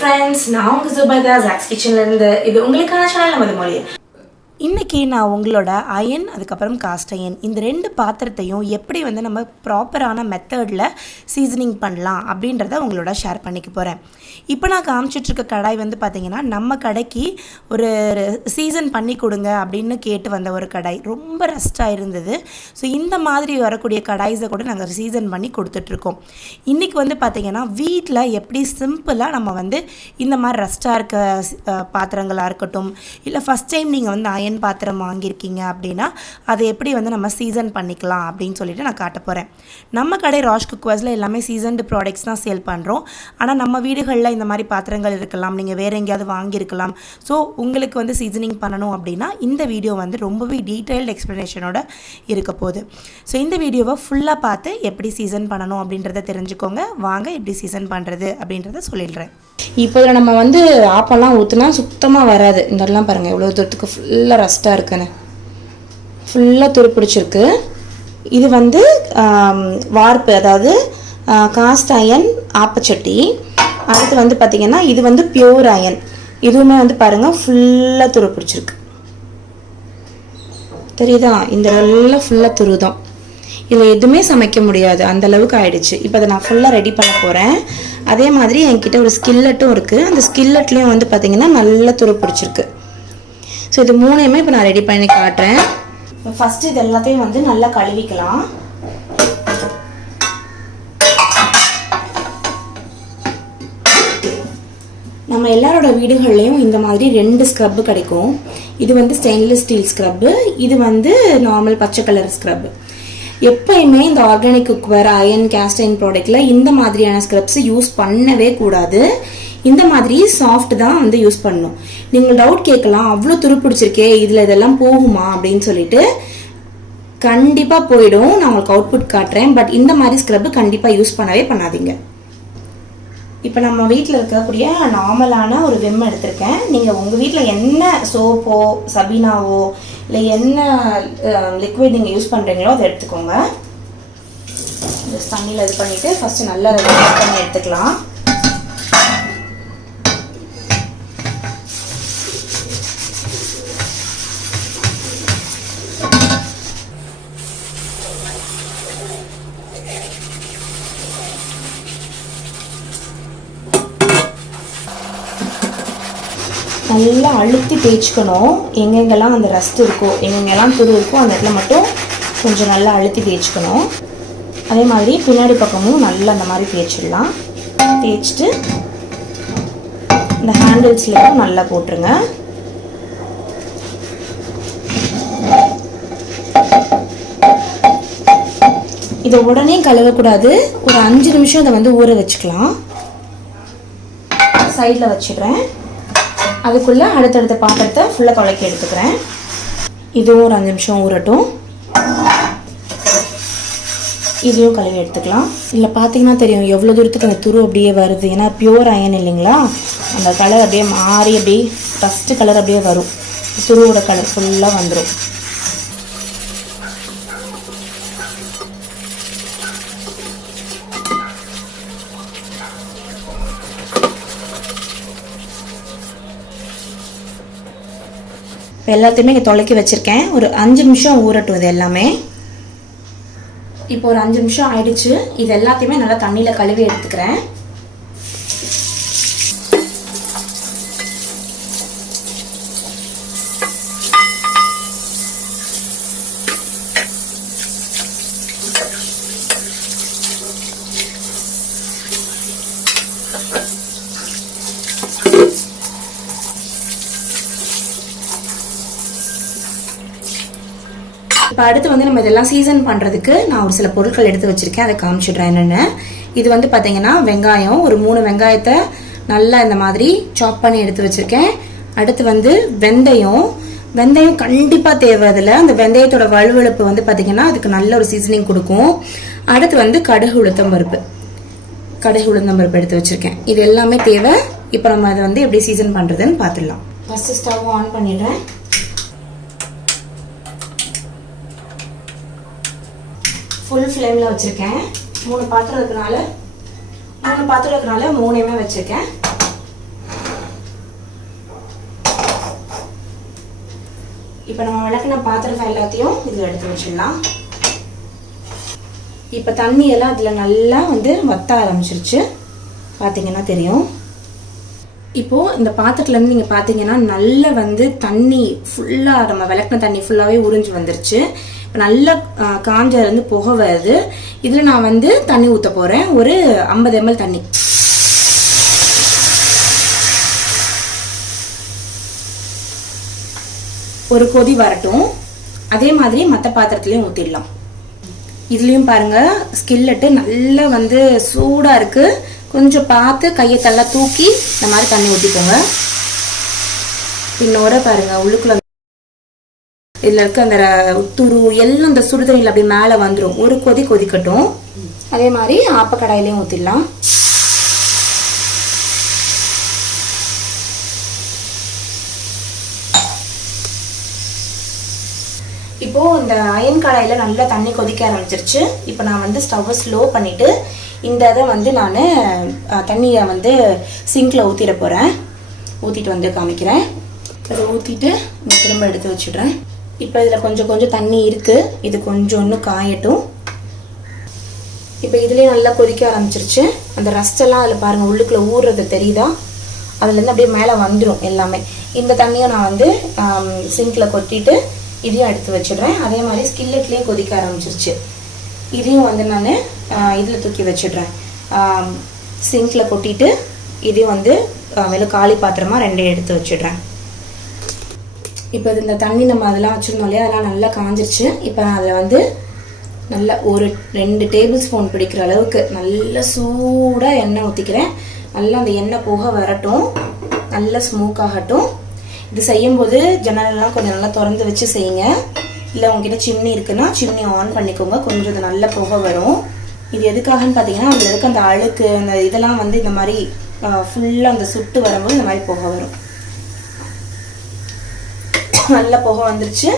friends, நான் உங்க Zubaida zacs kitchen-ல இருந்து. இது உங்களுக்கான சேனல் நமது மொழி. இன்றைக்கி நான் உங்களோட அயன் அதுக்கப்புறம் காஸ்ட் அயன் இந்த ரெண்டு பாத்திரத்தையும் எப்படி நம்ம ப்ராப்பரான மெத்தடில் சீசனிங் பண்ணலாம் அப்படின்றத உங்களோட ஷேர் பண்ணிக்க போகிறேன். இப்போ நான் காமிச்சிட்ருக்க கடாய் பார்த்திங்கன்னா நம்ம கடைக்கு ஒரு சீசன் பண்ணி கொடுங்க அப்படின்னு கேட்டு வந்த ஒரு கடாய் ரொம்ப ரஸ்ட்டாக இருந்தது. ஸோ இந்த மாதிரி வரக்கூடிய கடாய்ஸை கூட நாங்கள் சீசன் பண்ணி கொடுத்துட்ருக்கோம். இன்றைக்கி பார்த்திங்கன்னா வீட்டில் எப்படி சிம்பிளாக நம்ம இந்த மாதிரி ரஸ்ட்டாக இருக்க பாத்திரங்களாக இருக்கட்டும், இல்லை ஃபஸ்ட் டைம் நீங்கள் அயன் பாத்திரம் வாங்கியிருக்கீங்க அப்படின்னா அதை எப்படி நம்ம சீசன் பண்ணிக்கலாம் அப்படின்னு சொல்லிட்டு நான் காட்ட போகிறேன். நம்ம கடை ராஷ் குக்வேர்ஸில் எல்லாமே சீசன்டு ப்ராடக்ட்ஸ் தான் சேல் பண்ணுறோம். ஆனால் நம்ம வீடுகளில் இந்த மாதிரி பாத்திரங்கள் இருக்கலாம், நீங்கள் வேறு எங்கேயாவது வாங்கியிருக்கலாம். ஸோ உங்களுக்கு சீசனிங் பண்ணணும் அப்படின்னா இந்த வீடியோ ரொம்பவே டீட்டெயில்டு எக்ஸ்ப்ளனேஷனோட இருக்க போகுது. ஸோ இந்த வீடியோவை ஃபுல்லாக பார்த்து எப்படி சீசன் பண்ணணும் அப்படின்றத தெரிஞ்சுக்கோங்க. வாங்க எப்படி சீசன் பண்ணுறது அப்படின்றத சொல்லிடுறேன். இப்போ இதில் நம்ம ஆப்பெல்லாம் ஊற்றுனா சுத்தமாக வராது. இதெல்லாம் பாருங்கள் எவ்வளோ தூரத்துக்கு ஃபுல்லாக ரஸ்ட்டாக இருக்குன்னு, ஃபுல்லாக துரு பிடிச்சிருக்கு. இது வார்ப்பு, அதாவது காஸ்ட் அயன் ஆப்பச்சட்டி. அடுத்து பார்த்திங்கன்னா இது பியூர் அயன். இதுவுமே பாருங்கள் ஃபுல்லாக துரு பிடிச்சிருக்கு. தெரியுதா? இந்த நல்லா ஃபுல்லாக துரு தான். இதில் எதுவுமே சமைக்க முடியாது, அந்தளவுக்கு ஆயிடுச்சு. இப்போ அதை நான் ஃபுல்லாக ரெடி பண்ண போகிறேன். அதே மாதிரி என்கிட்ட ஒரு ஸ்கில்லட்டும் இருக்குது. அந்த ஸ்கில்லட்லேயும் பார்த்திங்கன்னா நல்லா துரு பிடிச்சிருக்கு. ஸோ இது மூணையுமே இப்போ நான் ரெடி பண்ணி காட்டுறேன். இப்போ ஃபஸ்ட்டு இது எல்லாத்தையும் நல்லா கழுவிக்கலாம். நம்ம எல்லாரோட வீடுகள்லேயும் இந்த மாதிரி 2 ஸ்க்ரப்பு கிடைக்கும். இது ஸ்டெயின்லெஸ் ஸ்டீல் ஸ்க்ரப்பு, இது நார்மல் பச்சை கலர் ஸ்க்ரப்பு. எப்பயுமே இந்த organic cookware iron cast iron ப்ராடக்டில் இந்த மாதிரியான ஸ்க்ரப்ஸ் யூஸ் பண்ணவே கூடாது. இந்த மாதிரி சாஃப்ட் தான் யூஸ் பண்ணணும். நீங்கள் டவுட் கேட்கலாம், அவ்வளோ துரு பிடிச்சிருக்கே இதில் இதெல்லாம் போகுமா அப்படின்னு சொல்லிட்டு. கண்டிப்பாக போயிடும். நான் உங்களுக்கு அவுட்புட் காட்டுறேன். பட் இந்த மாதிரி ஸ்க்ரப்பு கண்டிப்பாக யூஸ் பண்ணவே பண்ணாதீங்க. இப்போ நம்ம வீட்டில் இருக்கக்கூடிய நார்மலான ஒரு விம் எடுத்திருக்கேன். நீங்கள் உங்கள் வீட்டில் என்ன சோப்போ சபீனாவோ இல்லை என்ன லிக்விட் நீங்கள் யூஸ் பண்ணுறீங்களோ அதை எடுத்துக்கோங்க. தண்ணியில் இது பண்ணிவிட்டு ஃபஸ்ட்டு நல்லா ரெடி பண்ணி எடுத்துக்கலாம். நல்லா அழுத்தி தேய்ச்சிக்கணும். எங்கெங்கெல்லாம் அந்த ரஸ்ட் இருக்கோ, எங்கெங்கெல்லாம் துரு இருக்கோ அந்த இடத்துல மட்டும் கொஞ்சம் நல்லா அழுத்தி தேய்ச்சிக்கணும். அதே மாதிரி பின்னாடி பக்கமும் நல்லா அந்த மாதிரி தேய்ச்சிடலாம். தேய்ச்சிட்டு இந்த ஹேண்டில்ஸ்லேயும் நல்லா போட்டுருங்க. இதை உடனே கழுவக்கூடாது. ஒரு 5 நிமிஷம் இதை ஊற வச்சுக்கலாம். சைடில் வச்சிடுறேன். அதுக்குள்ளே அடுத்தடுத்த பாத்திரத்தை ஃபுல்லாக தொலைக்கி எடுத்துக்கிறேன். இதுவும் ஒரு 5 நிமிஷம் ஊறட்டும். இதையும் கழுவி எடுத்துக்கலாம். இல்லை பார்த்தீங்கன்னா தெரியும் எவ்வளோ தூரத்துக்கு அந்த துரு அப்படியே வருது. ஏன்னா பியூர் அயன் இல்லைங்களா, அந்த கலர் அப்படியே மாறி அப்படியே ஃபஸ்ட்டு கலர் அப்படியே வரும். துருவோட கலர் ஃபுல்லாக வந்துடும். எல்லாத்தையுமே இங்கே தொலைக்கி வச்சுருக்கேன். ஒரு 5 நிமிஷம் ஊறட்டும் இது எல்லாமே. இப்போ ஒரு 5 நிமிஷம் ஆயிடுச்சு. இது எல்லாத்தையுமே நல்லா தண்ணியில் கழுவி எடுத்துக்கிறேன். இப்போ அடுத்து நம்ம இதெல்லாம் சீசன் பண்ணுறதுக்கு நான் ஒரு சில பொருட்கள் எடுத்து வச்சுருக்கேன். அதை காமிச்சிடுறேன் என்னென்னு. இது பார்த்தீங்கன்னா வெங்காயம், ஒரு 3 வெங்காயத்தை நல்லா இந்த மாதிரி சாப் பண்ணி எடுத்து வச்சுருக்கேன். அடுத்து வெந்தயம் கண்டிப்பாக தேவை. அதில் அந்த வெந்தயத்தோட வலுவழுப்பு பார்த்தீங்கன்னா அதுக்கு நல்ல ஒரு சீசனிங் கொடுக்கும். அடுத்து கடுகு உளுத்தம் பருப்பு எடுத்து வச்சுருக்கேன். இது எல்லாமே தேவை. இப்போ நம்ம அதை எப்படி சீசன் பண்ணுறதுன்னு பார்த்துடலாம். ஃபஸ்ட்டு ஸ்டவ் ஆன் பண்ணிடுறேன். ஃபுல் ஃப்ளேமில் வச்சுருக்கேன். 3 பாத்திரம் இருக்கனால 3 பாத்திரம் இருக்கனால 3மே வச்சுருக்கேன். இப்போ நம்ம விளக்குன பாத்திரம் எல்லாத்தையும் இதில் எடுத்து வச்சிடலாம். இப்போ தண்ணி எல்லாம் அதில் நல்லா வந்து வத்த ஆரம்பிச்சிருச்சு, பார்த்தீங்கன்னா தெரியும். இப்போது இந்த பாத்திரத்துலேருந்து நீங்கள் பார்த்தீங்கன்னா நல்லா வந்து தண்ணி ஃபுல்லாக, நம்ம விளக்குன தண்ணி ஃபுல்லாகவே உறிஞ்சு வந்துருச்சு. இப்போ நல்லா காஞ்சலேருந்து புகை வருது. இதில் நான் வந்து தண்ணி ஊற்ற போகிறேன், ஒரு 50 ml தண்ணி. ஒரு கொதி வரட்டும். அதே மாதிரி மற்ற பாத்திரத்துலேயும் ஊற்றிடலாம். இதுலேயும் பாருங்கள், ஸ்கில்லெட்டு நல்லா வந்து சூடாக இருக்குது. கொஞ்சம் பார்த்து கையை தள்ள தூக்கி இந்த மாதிரி தண்ணி ஊற்றிக்கோங்க. இன்னொரு பாருங்கள், உள்ளுக்குள்ள இதில் இருக்க அந்த துரு எல்லாம் அந்த சுடுதண்ணியில் அப்படி மேலே வந்துடும். ஒரு கொதி கொதிக்கட்டும். அதே மாதிரி ஆப்பக்கடாயிலையும் ஊற்றிடலாம். இப்போது இந்த அயன் கடாயில் நல்லா தண்ணி கொதிக்க ஆரம்பிச்சிருச்சு. இப்போ நான் வந்து ஸ்டவ்வை ஸ்லோ பண்ணிவிட்டு இந்த இதை வந்து நான் தண்ணியை வந்து சிங்கில் ஊற்றிட போகிறேன். ஊற்றிட்டு வந்து காமிக்கிறேன். அதை ஊற்றிட்டு திரும்ப எடுத்து வச்சிடுறேன். இப்போ இதில் கொஞ்சம் கொஞ்சம் தண்ணி இருக்குது, இது கொஞ்சம் இன்னும் காயட்டும். இப்போ இதுலேயே நல்லா கொதிக்க ஆரம்பிச்சிருச்சு. அந்த ரஸ்டெல்லாம் அதில் பாருங்கள் உள்ளுக்குள்ளே ஊறுறது தெரியுதா? அதுலேருந்து அப்படியே மேலே வந்துடும் எல்லாமே. இந்த தண்ணியை நான் வந்து சிங்கில் கொட்டிட்டு இதையும் எடுத்து வச்சிடுறேன். அதே மாதிரி ஸ்கில்லெட்லேயும் கொதிக்க ஆரம்பிச்சிருச்சு. இதையும் வந்து நான் இதில் தூக்கி வச்சிடுறேன். சிங்கில் கொட்டிட்டு இதையும் வந்து வெறும் காலி பாத்திரமாக 2 எடுத்து வச்சிடுறேன். இப்போ இந்த தண்ணி நம்ம அதெல்லாம் வச்சுருந்தோம் இல்லையா, அதெல்லாம் நல்லா காஞ்சிருச்சு. இப்போ நான் அதில் வந்து நல்லா ஒரு 2 டேபிள் ஸ்பூன் பிடிக்கிற அளவுக்கு நல்ல சூடாக எண்ணெய் ஊற்றிக்கிறேன். நல்லா அந்த எண்ணெய் புகை வரட்டும், நல்லா ஸ்மோக் ஆகட்டும். இது செய்யும்போது ஜன்னலெல்லாம் கொஞ்சம் நல்லா திறந்து வச்சு செய்யுங்க. இல்லை உங்ககிட்ட சிம்னி இருக்குன்னா சிம்னி ஆன் பண்ணிக்கோங்க, கொஞ்சம் இது நல்ல புகை வரும். இது எதுக்காகன்னு பார்த்தீங்கன்னா அதில் இருக்க அந்த அழுக்கு அந்த இதெல்லாம் வந்து இந்த மாதிரி ஃபுல்லாக அந்த சுட்டு வரும்போது இந்த மாதிரி புகை வரும். நல்ல புகை வந்துருச்சு.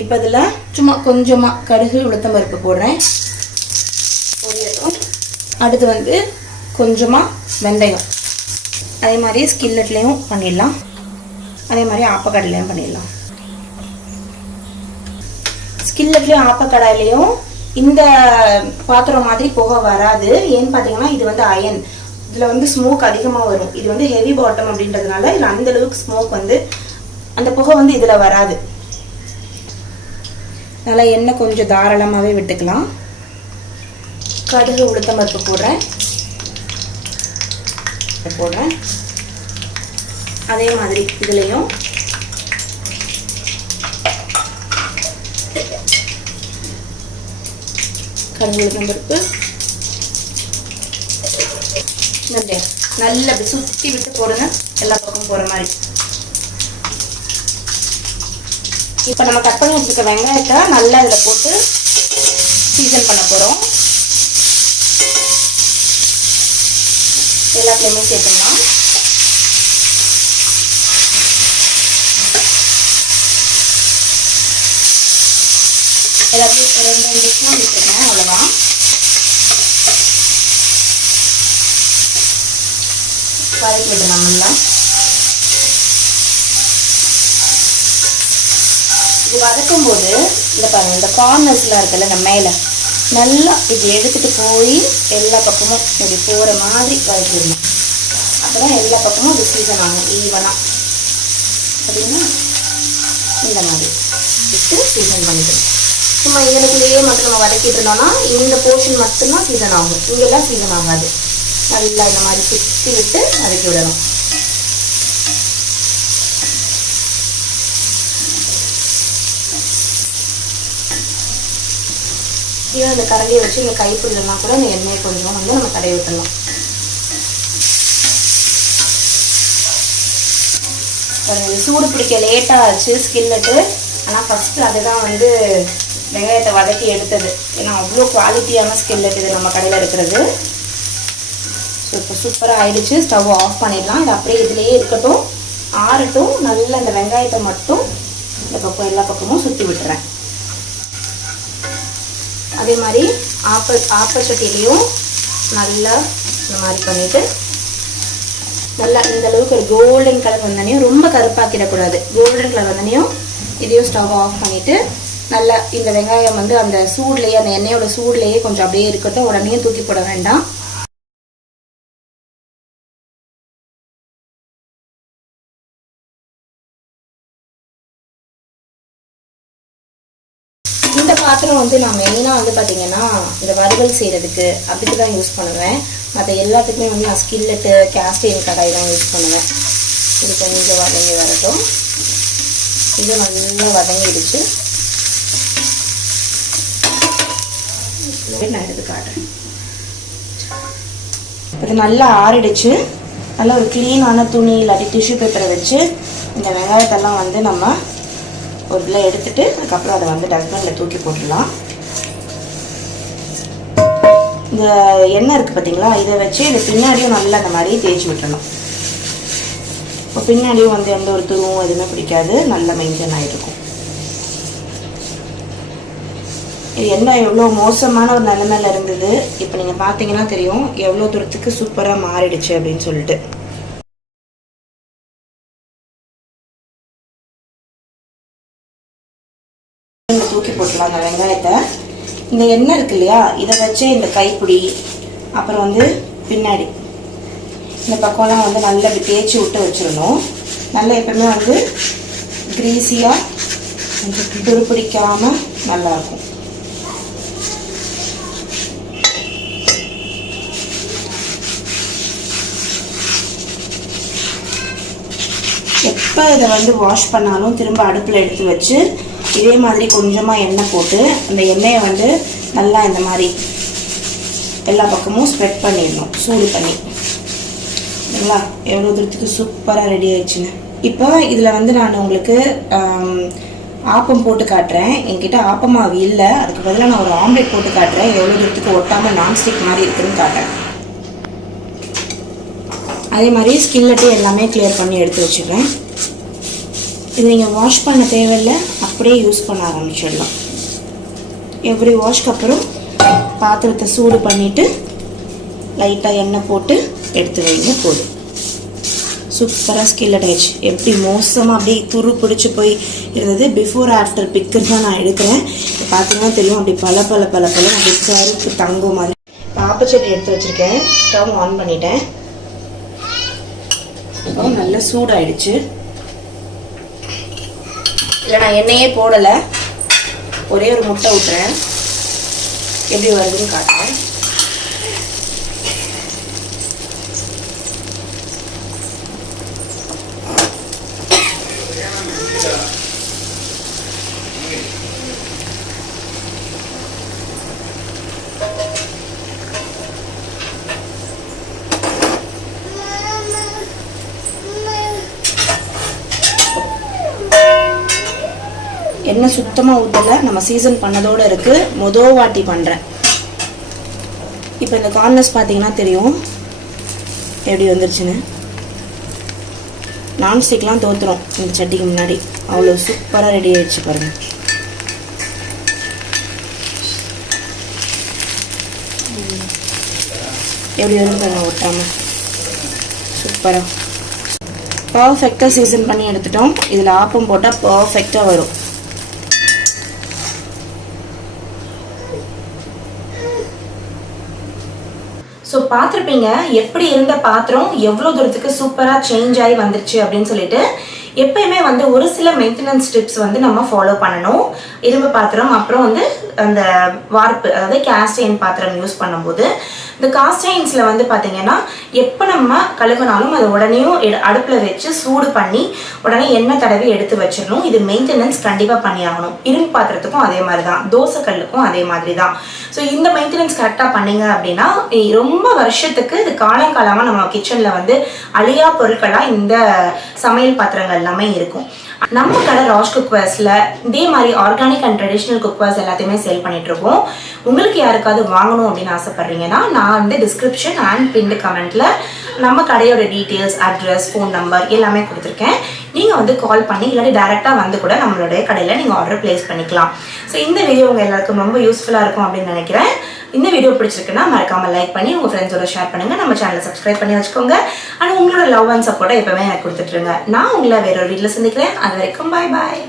இப்போ இதில் சும்மா கொஞ்சமாக கடுகு உளுத்தம் பருப்பு போடுறேன், பொரியட்டும். அடுத்து வந்து கொஞ்சமாக வெந்தயம். அதே மாதிரி ஸ்கில்லெட்லேயும் பண்ணிடலாம், அதே மாதிரி ஆப்பக்கடாயிலையும் பண்ணிடலாம். ஸ்கில்லெட்லேயும் ஆப்பக்கடாயிலையும் இந்த பாத்திரம் மாதிரி புகை வராது. ஏன்னு பார்த்தீங்கன்னா இது வந்து அயன், இதில் வந்து ஸ்மோக் அதிகமாக வரும். இது வந்து ஹெவி பாட்டம் அப்படின்றதுனால இதில் அந்தளவுக்கு ஸ்மோக் வந்து அந்த புகை வந்து இதில் வராது. நல்லா எண்ணெய் கொஞ்சம் தாராளமாகவே விட்டுக்கலாம். கடுகு உளுத்தம் பருப்பு போடுறேன். அதே மாதிரி இதுலேயும் கடுகு உளுத்தம் பருப்பு நல்லா அப்படி சுற்றி விட்டு போடுங்க, எல்லா பக்கமும் போகிற மாதிரி. இப்போ நம்ம கட் பண்ணி வச்சுருக்க வெங்காயத்தை நல்லா இதில் போட்டு சீசன் பண்ண போகிறோம். எல்லாத்துலேயுமே சேர்த்துக்கலாம். எல்லாத்தையும் 2 நிமிஷம் விட்டுருக்கேன், அவ்வளோதான். வதக்கி விடலாம் நல்லா. இது வதக்கும் போது இந்த பாருங்கள், இந்த கார்னர்ஸ்லாம் இருக்குல்ல, இந்த மேலே நல்லா இது எடுத்துகிட்டு போய் எல்லா பக்கமும் இப்படி போகிற மாதிரி வதக்கிடணும். அப்போ தான் எல்லா பக்கமும் இது சீசன் ஆகும் ஈவனாக. அப்படின்னா இந்த மாதிரி விட்டு சீசன் பண்ணிக்கணும். சும்மா இதனுக்குள்ளேயே மட்டும் நம்ம வதக்கிட்டு இருந்தோம்னா இந்த போர்ஷன் மட்டும்தான் சீசன் ஆகும், இங்கெல்லாம் சீசன் ஆகாது. நல்லா இந்த மாதிரி சுற்றி விட்டு வதக்கி விடணும். இதே அந்த கரண்டியை வச்சு இந்த கைப்பிடிலாம் கூட அந்த எண்ணெயை கொஞ்சம் வந்து நம்ம தடவி விட்டுடலாம். சூடு பிடிக்க லேட்டாக ஆச்சு ஸ்கில்லெட்டு. ஆனால் ஃபஸ்ட்டு அதுதான் வந்து வெங்காயத்தை வதக்கி எடுத்தது. ஏன்னா அவ்வளோ குவாலிட்டியான ஸ்கில்லெட் இது நம்ம கடையில் இருக்கிறது. ஸோ இப்போ சூப்பராக ஆயிடுச்சு. ஸ்டவ் ஆஃப் பண்ணிடலாம். இது அப்படியே இதுலேயே இருக்கட்டும், ஆறட்டும். நல்லா இந்த வெங்காயத்தை மட்டும் இந்த பக்கம் எல்லா பக்கமும் சுற்றி விட்டுறேன். அதே மாதிரி ஆப்பச்சட்டிலையும் நல்லா இந்த மாதிரி பண்ணிவிட்டு நல்லா இந்த அளவுக்கு ஒரு கோல்டன் கலர் வந்தனையும், ரொம்ப கருப்பாக்கிடக்கூடாது. கோல்டன் கலர் வந்தனையும் இதையும் ஸ்டவ் ஆஃப் பண்ணிவிட்டு நல்லா இந்த வெங்காயம் வந்து அந்த சூட்லேயே, அந்த எண்ணெயோட சூட்லேயே கொஞ்சம் அப்படியே இருக்கட்டும். உடனே தூக்கி போட வேண்டாம். இந்த பாத்திரம் வந்து நான் மெயினாக வந்து பார்த்தீங்கன்னா இந்த வறுவல் செய்கிறதுக்கு அதுக்கு தான் யூஸ் பண்ணுவேன். மற்ற எல்லாத்துக்குமே வந்து நான் ஸ்கில்லெட்டு, கேஸ்டின் கடாய் தான் யூஸ் பண்ணுவேன். இது கொஞ்சம் வதங்கி வரட்டும். இது நல்லா வதங்கிடுச்சு. நான் எடுத்து காட்டுறேன். இது நல்லா ஆறிடுச்சு. நல்லா ஒரு க்ளீனான துணி இல்லாட்டி டிஷ்யூ பேப்பரை வச்சு இந்த வெங்காயத்தெல்லாம் வந்து நம்ம ஒரு இதில் எடுத்துட்டு அதுக்கப்புறம் அதை வந்து டஸ்ட்பினில் தூக்கி போட்டுடலாம். இந்த எண்ணெய் இருக்குது பார்த்தீங்களா, இதை வச்சு இதை பின்னாடியும் நல்லா இந்த மாதிரி தேய்ச்சி விட்டுறணும். இப்போ பின்னாடியும் வந்து எந்த ஒரு துருவும் எதுவுமே பிடிக்காது, நல்லா மெயின்டைன் ஆகிருக்கும். இது எண்ணெய் எவ்வளோ மோசமான ஒரு நிலைமையில் இருந்தது, இப்போ நீங்கள் பார்த்தீங்கன்னா தெரியும் எவ்வளோ தூரத்துக்கு சூப்பராக மாறிடுச்சு அப்படின்னு சொல்லிட்டு. தூக்கி போட்டுடலாம் அந்த வெங்காயத்தை. இந்த எண்ணெய் இருக்கு இல்லையா, இதை வச்சு இந்த கைப்பிடி அப்புறம் வந்து பின்னாடி இந்த பக்கம்லாம் வந்து நல்லா தேய்ச்சி விட்டு வச்சிடணும். நல்லா எப்பவுமே வந்து கிரீஸியாக கொஞ்சம் துருப்பிடிக்காமல் நல்லாயிருக்கும். எப்போ இதை வந்து வாஷ் பண்ணாலும் திரும்ப அடுப்பில் எடுத்து வச்சு இதே மாதிரி கொஞ்சமாக எண்ணெய் போட்டு அந்த எண்ணெயை வந்து நல்லா இந்த மாதிரி எல்லா பக்கமும் ஸ்ப்ரெட் பண்ணிடணும், சூடு பண்ணி. சரிங்களா? எவ்வளோ தூரத்துக்கு சூப்பராக ரெடி ஆயிடுச்சுன்னு. இப்போ இதில் வந்து நான் உங்களுக்கு ஆப்பம் போட்டு காட்டுறேன். என்கிட்ட ஆப்பமாவு இல்லை, அதுக்கு பதிலாக நான் ஒரு ஆம்லேட் போட்டு காட்டுறேன். எவ்வளோ தூரத்துக்கு ஒட்டாமல் நான்ஸ்டிக் மாதிரி இருக்குதுன்னு காட்டுறேன். அதே மாதிரி ஸ்கில்லெட்டு எல்லாமே கிளியர் பண்ணி எடுத்து வச்சுக்கிறேன். இது நீங்கள் வாஷ் பண்ண தேவையில்லை, அப்படியே யூஸ் பண்ண ஆரம்பிச்சிடலாம். எவ்ரி வாஷ்க்கு அப்புறம் பாத்திரத்தை சூடு பண்ணிவிட்டு லைட்டாக எண்ணெய் போட்டு எடுத்து வைங்க, போதும். சூப்பராக ஸ்கில்லெட் ஆயிடுச்சு. எப்படி மோசமாக அப்படியே துரு பிடிச்சி போய் இருந்தது. பிஃபோர் ஆஃப்டர் பிக்சர் தான் நான் எடுக்கிறேன். இப்போ பார்த்தீங்கன்னா தெரியும், அப்படி பல அப்படி கருப்பு தங்கம் மாதிரி. ஆப்பச்சட்டி எடுத்து வச்சுருக்கேன். ஸ்டவ் ஆன் பண்ணிட்டேன். இப்போ நல்லா சூடாயிடுச்சு. இல்லை நான் எண்ணெயே போடலை, ஒரே ஒரு முட்டை ஊற்றுறேன். எப்படி வருதுன்னு காட்டுறேன். எண்ணெய் சுத்தமாக ஊற்றலை, நம்ம சீசன் பண்ணதோடு இருக்குது. மொதல் வாட்டி பண்ணுறேன். இப்போ இந்த கார்னர்ஸ் பார்த்தீங்கன்னா தெரியும் எப்படி வந்துருச்சுன்னு. நான்ஸ்டிக்லாம் தோற்றுரும் இந்த சட்டிக்கு முன்னாடி. அவ்வளோ சூப்பராக ரெடி ஆகிடுச்சு பாருங்கள். எப்படி வரும் பாருங்கள், ஒட்டாமல் சூப்பராக பர்ஃபெக்டாக சீசன் பண்ணி எடுத்துட்டோம். இதில் ஆப்பம் போட்டால் பர்ஃபெக்டாக வரும். ஸோ பார்த்துருப்பீங்க எப்படி இருந்த பாத்திரம் எவ்வளோ தூரத்துக்கு சூப்பராக சேஞ்ச் ஆகி வந்துருச்சு அப்படின்னு சொல்லிட்டு. எப்பயுமே வந்து ஒரு சில மெயின்டெனன்ஸ் டிப்ஸ் வந்து நம்ம ஃபாலோ பண்ணணும். இரும்பு பாத்திரம் அப்புறம் வந்து அந்த வார்ப்பு, அதாவது கேஸ்ட் அயர்ன் பாத்திரம் யூஸ் பண்ணும்போது இந்த காஸ்ட் அயர்ன்ஸில் வந்து பார்த்தீங்கன்னா எப்போ நம்ம கழுவினாலும் அதை உடனேயும் அடுப்பில் வச்சு சூடு பண்ணி உடனே எண்ணெய் தடவி எடுத்து வச்சிடணும். இது மெயின்டெனன்ஸ் கண்டிப்பாக பண்ணியாகணும். இரும்பு பாத்திரத்துக்கும் அதே மாதிரி தான், தோசை கல்லுக்கும் அதே மாதிரி தான். ஸோ இந்த மெயின்டெனன்ஸ் கரெக்டாக பண்ணிங்க அப்படின்னா ரொம்ப வருஷத்துக்கு இது காலங்காலமாக நம்ம கிச்சனில் வந்து அழியா பொருட்களாக இந்த சமையல் பாத்திரங்கள் எல்லாமே இருக்கும். நம்ம கடை ராஷ் குக்வேர்ஸில் இதே மாதிரி ஆர்கானிக் அண்ட் ட்ரெடிஷ்னல் குக்வேர்ஸ் எல்லாத்தையுமே சேல் பண்ணிகிட்ருக்கோம். உங்களுக்கு யாருக்காவது வாங்கணும் அப்படின்னு ஆசைப்பட்றீங்கன்னா நான் வந்து டிஸ்கிரிப்ஷன் அண்ட் பின்டு கமெண்ட்டில் நம்ம கடையோட டீட்டெயில்ஸ், அட்ரஸ், ஃபோன் நம்பர் எல்லாமே கொடுத்துருக்கேன். நீங்கள் வந்து கால் பண்ணி இல்லாட்டி டேரெக்டாக வந்து கூட நம்மளுடைய கடையில் நீங்கள் ஆர்டர் ப்ளேஸ் பண்ணிக்கலாம். ஸோ இந்த வீடியோ உங்கள் எல்லாருக்கும் ரொம்ப யூஸ்ஃபுல்லாக இருக்கும் அப்படின்னு நினைக்கிறேன். இந்த வீடியோ பிடிச்சிருக்குன்னா மறக்காமல் லைக் பண்ணி உங்கள் ஃப்ரெண்ட்ஸோட ஷேர் பண்ணுங்கள். நம்ம சேனலை சப்ஸ்கிரைப் பண்ணி வச்சுக்கோங்க. ஆனால் உங்களோட லவ் அண்ட் சப்போர்ட்டை எப்போவுமே எனக்கு கொடுத்துட்ருங்க. நான் உங்களை வேற ஒரு வீட்டில் சந்திக்கிறேன். அது வரைக்கும் பாய் பாய்.